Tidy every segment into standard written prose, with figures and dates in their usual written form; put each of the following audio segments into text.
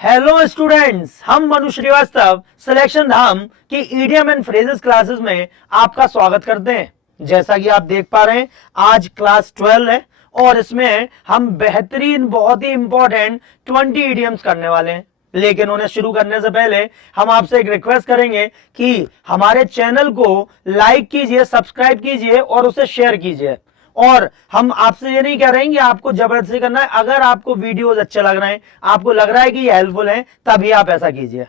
Hello students, हम Manu Srivastava selection धाम की idiom and phrases classes में आपका स्वागत करते हैं। जैसा कि आप देख पा रहे हैं, आज क्लास 12 है और इसमें हम बेहतरीन, बहुत ही इंपॉर्टेंट 20 ईडियम्स करने वाले हैं। लेकिन उन्हें शुरू करने से पहले हम आपसे एक रिक्वेस्ट करेंगे कि हमारे चैनल को लाइक कीजिए, सब्सक्राइब कीजिए और उसे शेयर कीजिए। और हम आपसे ये नहीं कह रहे हैं कि आपको जबरदस्ती करना है। अगर आपको वीडियोस अच्छे लग रहे हैं, आपको लग रहा है कि ये हेल्पफुल है, तभी आप ऐसा कीजिए।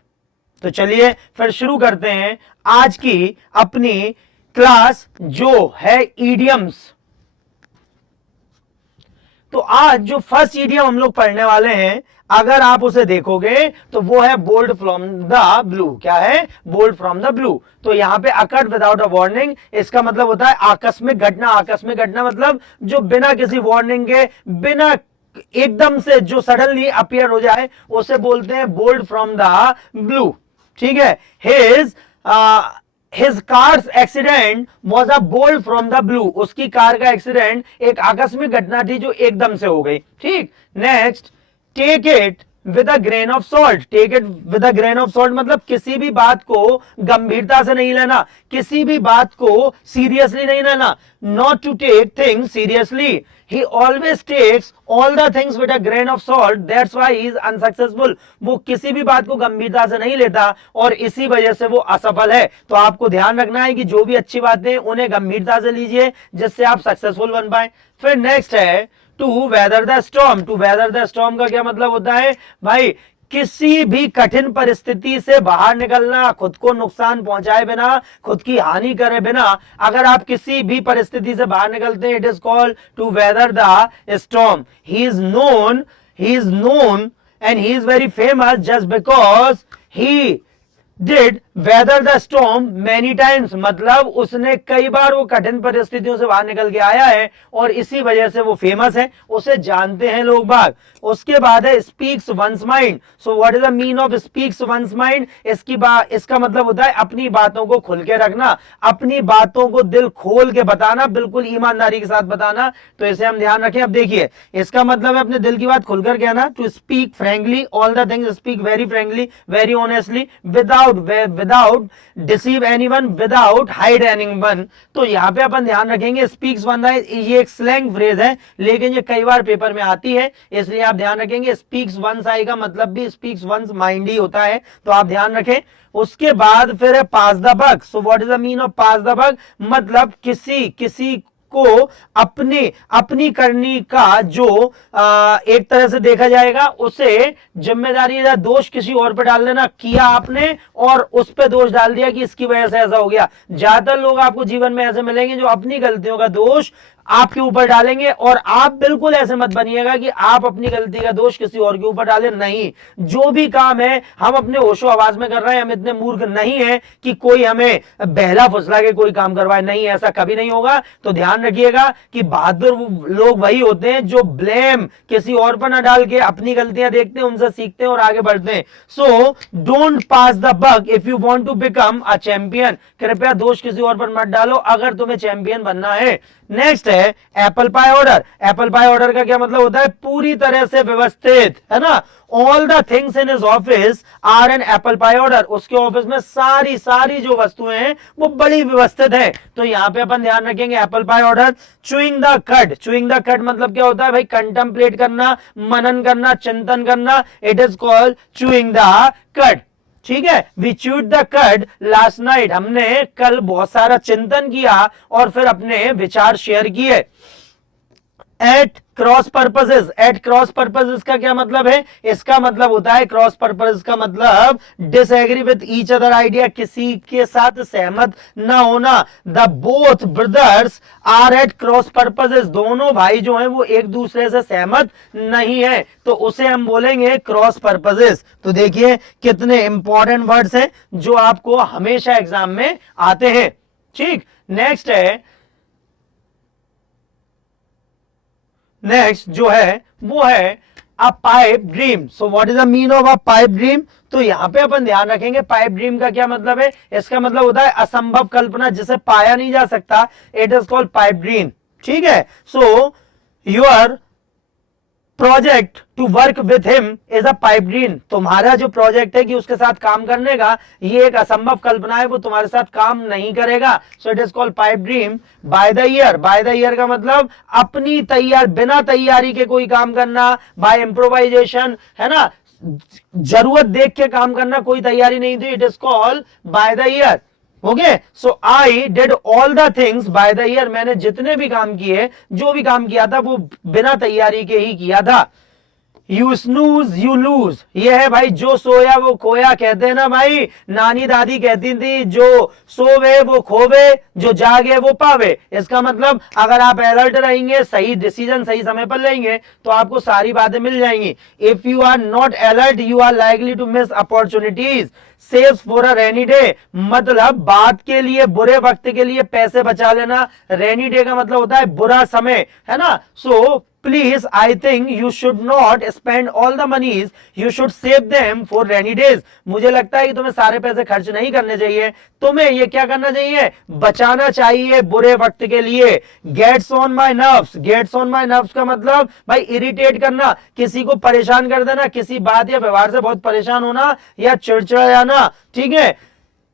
तो चलिए फिर शुरू करते हैं आज की अपनी क्लास जो है ईडियम्स। तो आज जो फर्स्ट ईडियम हम लोग पढ़ने वाले हैं, अगर आप उसे देखोगे तो वो है बोल्ड फ्रॉम द ब्लू। क्या है? Bolt from the blue. तो यहां पे अकर्ड विदाउट अ वार्निंग, इसका मतलब होता है आकस्मिक घटना। आकस्मिक घटना मतलब जो बिना किसी वार्निंग के, बिना एकदम से जो सडनली अपीयर हो जाए, उसे बोलते हैं बोल्ड फ्रॉम द ब्लू। ठीक है। His car's accident was a bolt from the blue। उसकी कार का एक्सीडेंट एक आकस्मिक घटना थी जो एकदम से हो गई। ठीक। Next, take it with a grain of salt. Take it with a grain of salt मतलब किसी भी बात को गंभीरता से नहीं लेना, किसी भी बात को सीरियसली नहीं लेना। Not to take things seriously. He always takes all the things with a grain of salt, that's why he is unsuccessful। वो किसी भी बात को गंभीरता से नहीं लेता और इसी वजह से वो असफल है। तो आपको ध्यान रखना है कि जो भी अच्छी बातें उन्हें गंभीरता से लीजिए, जिससे आप सक्सेसफुल बन पाए। फिर नेक्स्ट है to weather the storm. To weather the storm का क्या मतलब होता है भाई? किसी भी कठिन परिस्थिति से बाहर निकलना, खुद को नुकसान पहुंचाए बिना, खुद की हानि करे बिना अगर आप किसी भी परिस्थिति से बाहर निकलते हैं, it is called to weather the storm. He is known and he is very famous just because he did weather the storm many times. मतलब उसने कई बार वो कठिन परिस्थितियों से बाहर निकल के आया है और इसी वजह से वो फेमस है, उसे जानते हैं लोग बाग। उसके बाद है speaks once mind. So what is the mean of speaks once mind? इसका मतलब होता है अपनी बातों को खुल के रखना, अपनी बातों को दिल खोल के बताना, बिल्कुल ईमानदारी के साथ बताना। तो इसे हम ध्यान रखें। अब देखिए, इसका मतलब है अपने दिल की बात खुलकर कहना। To speak frankly all the things, speak very frankly, very honestly, without deceive anyone, without hide anyone. तो यहाँ पे अपन ध्यान रखेंगे स्पीक्स वन, ये एक स्लैंग फ्रेज है लेकिन ये कई बार पेपर में आती है, इसलिए आप ध्यान रखेंगे। स्पीक्स वंस आई का मतलब भी स्पीक्स वंस माइंड ही होता है, तो आप ध्यान रखें। उसके बाद फिर है pass the buck. So what is the mean of pass the buck? मतलब किसी को अपनी करनी का जो एक तरह से देखा जाएगा, उसे जिम्मेदारी या दोष किसी और पे डाल देना। किया आपने और उस पे दोष डाल दिया कि इसकी वजह से ऐसा हो गया। ज्यादातर लोग आपको जीवन में ऐसे मिलेंगे जो अपनी गलतियों का दोष आपके ऊपर डालेंगे, और आप बिल्कुल ऐसे मत बनिएगा कि आप अपनी गलती का दोष किसी और के ऊपर डालें। नहीं, जो भी काम है हम अपने होशो आवाज में कर रहे हैं। हम इतने मूर्ख नहीं है कि कोई हमें बहला फुसला के कोई काम करवाए। नहीं, ऐसा कभी नहीं होगा। तो ध्यान रखिएगा कि बहादुर लोग वही होते हैं जो ब्लेम किसी और पर ना डाल के अपनी गलतियां देखते हैं, उनसे सीखते हैं और आगे बढ़ते हैं। So don't pass the buck if you want to become a champion. कृपया दोष किसी और पर मत डालो अगर तुम्हें चैंपियन बनना है। नेक्स्ट है Apple pie order. Apple pie order का क्या मतलब होता है? पूरी तरह से व्यवस्थित, है ना। All the things in his office are an apple pie order. उसके ऑफिस में सारी जो वस्तुएं हैं वो बड़ी व्यवस्थित है। तो यहां पे अपन ध्यान रखेंगे Apple pie order. Chewing the cut. Chewing the cut मतलब क्या होता है भाई? कंटेम्पलेट करना, मनन करना, चिंतन करना। It is called chewing the cud. ठीक है। We chewed the cud last night. हमने कल बहुत सारा चिंतन किया और फिर अपने विचार शेयर किए। At cross purposes. At cross purposes का क्या मतलब है? इसका मतलब होता है, क्रॉस पर्पसेस का मतलब disagree with each other idea, किसी के साथ सहमत ना होना। The both brothers are at cross purposes. दोनों भाई जो हैं वो एक दूसरे से सहमत नहीं है, तो उसे हम बोलेंगे क्रॉस पर्पसेस। तो देखिए कितने इंपॉर्टेंट वर्ड्स हैं जो आपको हमेशा एग्जाम में आते हैं। ठीक। नेक्स्ट जो है वो है अ pipe dream. So what is the mean of a pipe dream? तो यहां पे अपन ध्यान रखेंगे पाइप ड्रीम का क्या मतलब है। इसका मतलब होता है असंभव कल्पना, जिसे पाया नहीं जा सकता। It is called pipe dream. ठीक है। So your project to work with him is a pipe dream. तुम्हारा जो प्रोजेक्ट है कि उसके साथ काम करने का, ये एक असंभव कल्पना है, वो तुम्हारे साथ काम नहीं करेगा। So it is called pipe dream. Bye the year, bye the year का मतलब अपनी तैयार, बिना तैयारी के कोई काम करना, बाय इम्प्रोवाइजेशन, है ना, जरूरत देख के काम करना, कोई तैयारी नहीं थी, it is called by the year. Okay, so I did all the things by the year. मैंने जितने भी काम किए, जो भी काम किया था वो बिना तैयारी के ही किया था। यू स्नूज यू लूज, ये है भाई जो सोया वो खोया, कहते हैं ना भाई, नानी दादी कहती थी जो सोवे वो खोवे, जो जागे वो पावे। इसका मतलब अगर आप अलर्ट रहेंगे, सही डिसीजन सही समय पर लेंगे, तो आपको सारी बातें मिल जाएंगी। If you are not alert you are likely to miss opportunities. Saves for a rainy day, मतलब बात के लिए, बुरे वक्त के लिए पैसे बचा लेना। रेनी डे का मतलब होता है बुरा समय, है ना। So please I think you should not spend all the monies, you should save them for rainy days. मुझे लगता है कि तुम्हें सारे पैसे खर्च नहीं करने चाहिए, तुम्हें ये क्या करना चाहिए, बचाना चाहिए बुरे वक्त के लिए। Gets on my nerves, gets on my nerves का मतलब भाई इरिटेट करना, किसी को परेशान कर देना, किसी बात या व्यवहार से बहुत परेशान होना या चिड़चिड़ा जाना, ठीक है।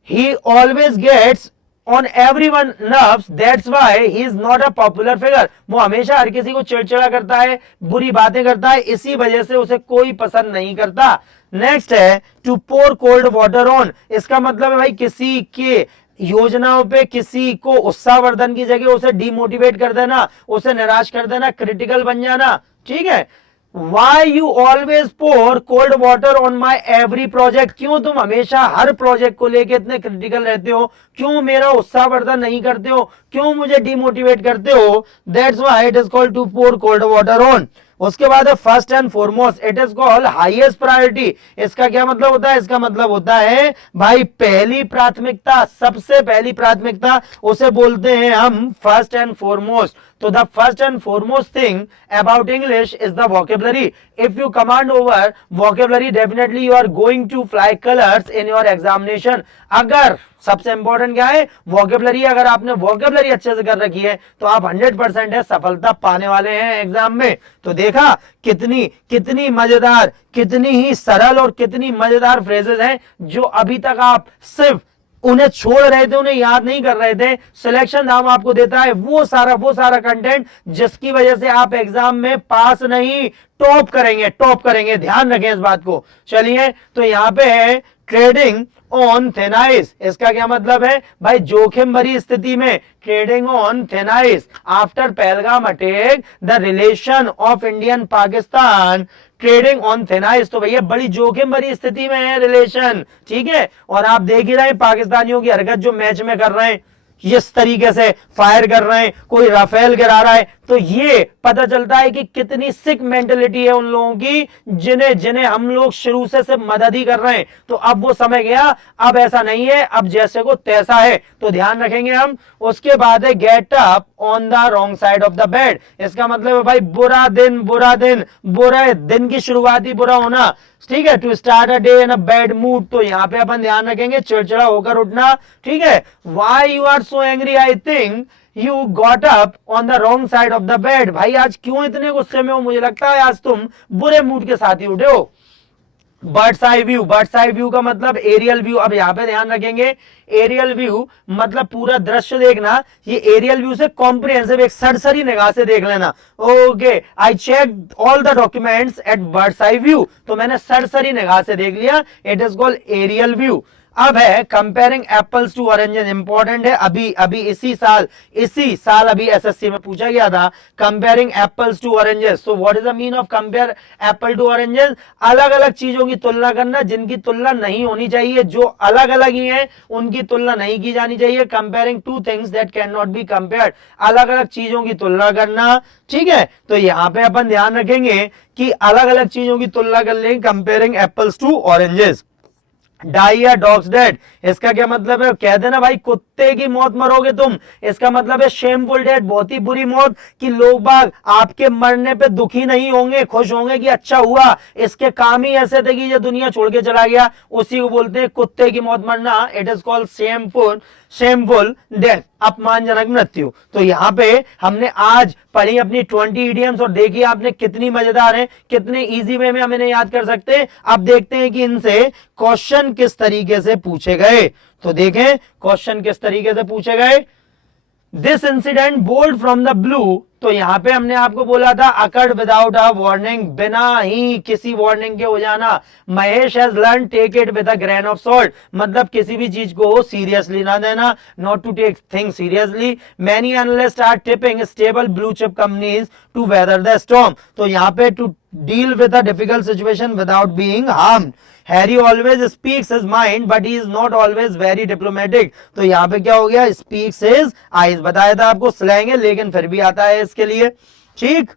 He always gets on everyone nerves, that's why he is not a popular figure। वो हमेशा हर किसी को चिड़चिड़ा करता है, बुरी बातें करता है, इसी वजह से उसे कोई पसंद नहीं करता। नेक्स्ट है to pour cold water on, इसका मतलब है भाई किसी के योजनाओं पे किसी को उत्साहवर्धन की जगह उसे डिमोटिवेट कर देना, उसे निराश कर देना, क्रिटिकल बन जाना, ठीक है। Why you always pour cold water on my every project? क्यों तुम हमेशा हर प्रोजेक्ट को लेके इतने क्रिटिकल रहते हो, क्यों मेरा उत्साहवर्धन नहीं करते हो, क्यों मुझे डिमोटिवेट करते हो। That's why it is called to pour cold water on। उसके बाद है first and foremost, it is called highest priority. इसका क्या मतलब होता है, इसका मतलब होता है भाई पहली प्राथमिकता, सबसे पहली प्राथमिकता, उसे बोलते हैं हम फर्स्ट एंड फॉरमोस्ट। तो the first and foremost thing about English is the vocabulary. If you command over vocabulary definitely you are going to fly colours in your examination. अगर सबसे इंपॉर्टेंट क्या है, वोकेबलरी, अगर आपने वोकेबलरी अच्छे से कर रखी है तो आप 100% है सफलता पाने वाले हैं एग्जाम में। तो देखा कितनी कितनी मजेदार, कितनी ही सरल और कितनी मजेदार फ्रेजेस हैं जो अभी तक आप सिर्फ उन्हें छोड़ रहे थे, उन्हें याद नहीं कर रहे थे। सिलेक्शन नाम आपको देता है वो सारा कंटेंट जिसकी वजह से आप एग्जाम में पास नहीं, टॉप करेंगे, टॉप करेंगे, ध्यान रखें इस बात को। चलिए, तो यहां पे है ट्रेडिंग ऑन थिन आइस। इसका क्या मतलब है भाई, जोखिम भरी स्थिति में, trading on thin ice after Pahalgam attack the relation of Indian Pakistan, trading on thin ice. तो भैया बड़ी जोखिम भरी स्थिति में है रिलेशन, ठीक है। और आप देख ही रहे हैं पाकिस्तानियों की हरकत जो मैच में कर रहे हैं, इस तरीके से फायर कर रहे हैं, कोई राफेल गिरा रहा है, तो ये पता चलता है कि कितनी सिक मेंटेलिटी है उन लोगों की जिन्हें हम लोग शुरू से मदद ही कर रहे हैं। तो अब वो समय गया, अब ऐसा नहीं है, अब जैसे को तैसा है, तो ध्यान रखेंगे हम। उसके बाद है get up on the wrong side of the bed. इसका मतलब है भाई बुरा दिन, बुरे दिन की शुरुआत ही बुरा होना, ठीक है। To start a day in a bad mood, तो यहां पे अपन ध्यान रखेंगे चिड़चिड़ा होकर उठना, ठीक है। Why you are so angry, I think you got up on the wrong side of the bed. भाई आज क्यों इतने गुस्से में हो, मुझे लगता है आज तुम बुरे मूड के साथ ही उठे हो। Birds eye view, birds eye view का मतलब एरियल व्यू। अब यहां पे ध्यान रखेंगे, एरियल व्यू मतलब पूरा दृश्य देखना, ये एरियल व्यू से कॉम्प्रिहेंसिव, एक सरसरी निगाह से देख लेना। Okay, I check all the documents at birds eye view, तो मैंने सरसरी निगाह से देख लिया, it is called aerial view. अब है comparing apples to oranges, important है, अभी इसी साल अभी एसएससी में पूछा गया था, comparing apples to oranges. So what is the mean of compare apple to oranges, अलग अलग चीजों की तुलना करना जिनकी तुलना नहीं होनी चाहिए, जो अलग अलग ही हैं उनकी तुलना नहीं की जानी चाहिए। Comparing two things that can not be compared, अलग अलग चीजों की तुलना करना, ठीक है। तो यहां पे अपन ध्यान रखेंगे कि अलग अलग चीजों की तुलना कर लेंगे, comparing apples to oranges. Die a dogs dead, इसका क्या मतलब है, कह देना भाई कुत्ते की मौत मरोगे तुम, इसका मतलब है शेमफुल डेथ, बहुत ही बुरी मौत, कि लोग बाग आपके मरने पे दुखी नहीं होंगे, खुश होंगे कि अच्छा हुआ, इसके काम ही ऐसे थे कि ये दुनिया छोड़ के चला गया, उसी को बोलते हैं कुत्ते की मौत मरना, it is called shameful shameful death, अपमानजनक मृत्यु। तो यहाँ पे हमने आज पढ़ी अपनी 20 इडियम्स और देखिए आपने कितनी मजेदार है, कितने इजी वे में हम इन्हें याद कर सकते हैं। अब देखते हैं कि इनसे क्वेश्चन किस तरीके से पूछे गए। तो देखें क्वेश्चन किस तरीके से पूछे गए। This incident bolt from the blue, तो यहां पे हमने आपको बोला था अकर्ड विदाउट अ वार्निंग, बिना ही किसी वार्निंग के हो जाना। Mahesh has learn take it with a grain of salt, मतलब किसी भी चीज को सीरियसली ना देना, not to take things seriously. Many analyst are tipping stable blue chip companies to weather the storm, तो यहां पे to deal with a difficult situation without being harmed. Harry always speaks his mind but he is not always very diplomatic, तो यहां पे क्या हो गया, speaks his eyes, बताया था आपको स्लैंग है लेकिन फिर भी आता है इसके लिए। ठीक,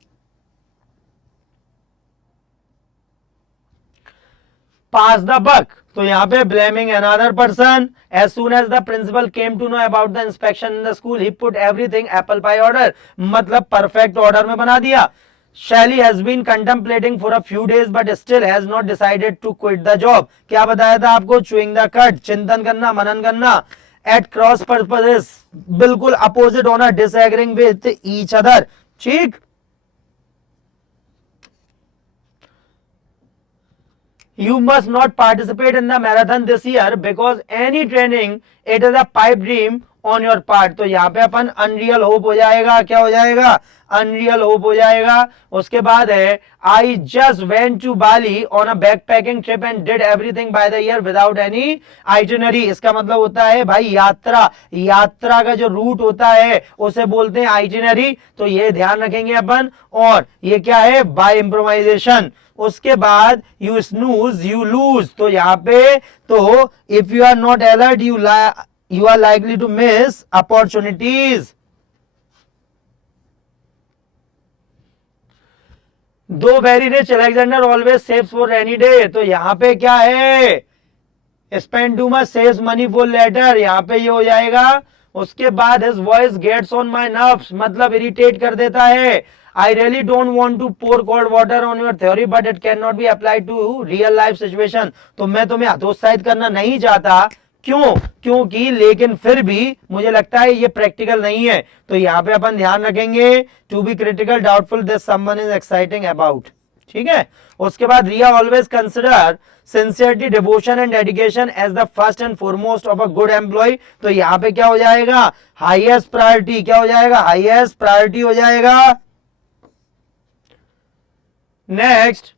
पास द बक, तो यहां पे blaming another person. As soon as the principal came to know about the inspection in the school he put everything apple pie order, मतलब परफेक्ट ऑर्डर में बना दिया। Shelley has been contemplating for a few days but still has not decided to quit the job, क्या बताया था आपको, chewing the cud, चिंतन करना, मनन करना। At cross purposes, बिल्कुल अपोजिट होना, disagreeing with each other। ठीक, you must not participate in the marathon this year because any training it is a pipe dream on your part, तो यहाँ पे अपन unreal hope हो जाएगा, क्या हो जाएगा, अनरियल होप हो जाएगा। उसके बाद है I just went to Bali on a backpacking trip and did everything by the ear without any itinerary, इसका मतलब होता है भाई यात्रा, यात्रा का जो रूट होता है उसे बोलते हैं आइटिनरी, तो ये ध्यान रखेंगे अपन। और ये क्या है, बाय इम्प्रोवाइजेशन। उसके बाद यू स्नूज यू लूज, तो यहां पे तो if you are not alert you are likely to miss opportunities। Though very rich Alexander always saves for rainy day, तो यहां पे क्या है, spend too much saves money for later, यहां पे ये हो जाएगा। उसके बाद his voice gets on my nerves, मतलब इरिटेट कर देता है। I really don't want to pour cold water on your theory, but it cannot be applied to real life situation, तो मैं तुम्हें हतोत्साहित करना नहीं चाहता, क्यों, क्योंकि लेकिन फिर भी मुझे लगता है ये प्रैक्टिकल नहीं है, तो यहां पे अपन ध्यान रखेंगे to be critical doubtful this someone is exciting about. ठीक है, उसके बाद Riya always consider sincerity devotion and dedication as the first and foremost of a good employ, तो यहां पे क्या हो जाएगा, हाईएस्ट प्रायोरिटी, क्या हो जाएगा, हाईएस्ट प्रायोरिटी हो जाएगा। Next,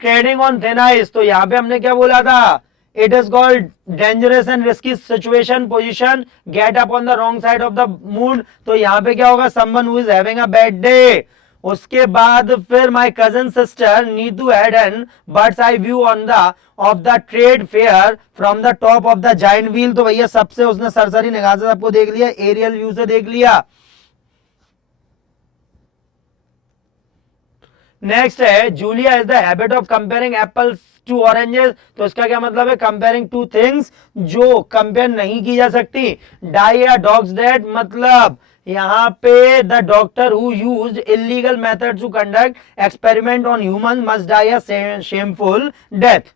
trading on thin ice, तो यहां पे हमने क्या बोला था, it is called dangerous and risky situation position, get up on the wrong side of the mood, तो यहां पे क्या होगा, someone who is having a bad day. उसके बाद फिर my cousin sister Neetu had an birds eye view on the of the trade fair from the top of the giant wheel, तो भैया सबसे उसने सरसरी निगाह से सबको देख लिया, एरियल व्यू से देख लिया। नेक्स्ट है Julia is the habit of comparing apples to oranges, तो इसका क्या मतलब है, कंपेयरिंग टू थिंग्स जो कंपेयर नहीं की जा सकती। डाई या डॉग्स डेड, मतलब यहां पे the doctor who used illegal method to conduct experiment on human must die a shameful death.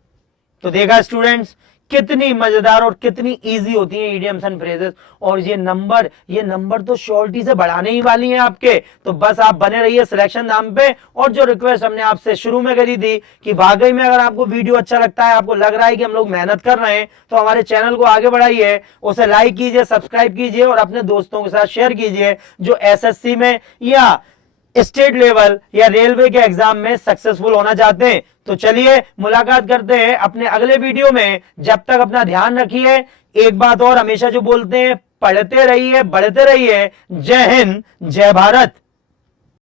तो देखा स्टूडेंट्स कितनी मजेदार और कितनी इजी होती हैं इडियम्स एंड फ्रेजेस, और ये नंबर तो श्योरिटी से बढ़ाने ही वाली हैं आपके, तो बस आप बने रहिए सिलेक्शन नाम पे। और जो रिक्वेस्ट हमने आपसे शुरू में करी थी कि वाकई में अगर आपको वीडियो अच्छा लगता है, आपको लग रहा है कि हम लोग मेहनत कर रहे हैं, तो हमारे चैनल को आगे बढ़ाइए, उसे लाइक कीजिए, सब्सक्राइब कीजिए और अपने दोस्तों के साथ शेयर कीजिए जो एसएससी में या स्टेट लेवल या रेलवे के एग्जाम में सक्सेसफुल होना चाहते हैं। तो चलिए मुलाकात करते हैं अपने अगले वीडियो में, जब तक अपना ध्यान रखिए। एक बात और हमेशा जो बोलते हैं, पढ़ते रहिए, बढ़ते रहिए। जय हिंद, जय भारत।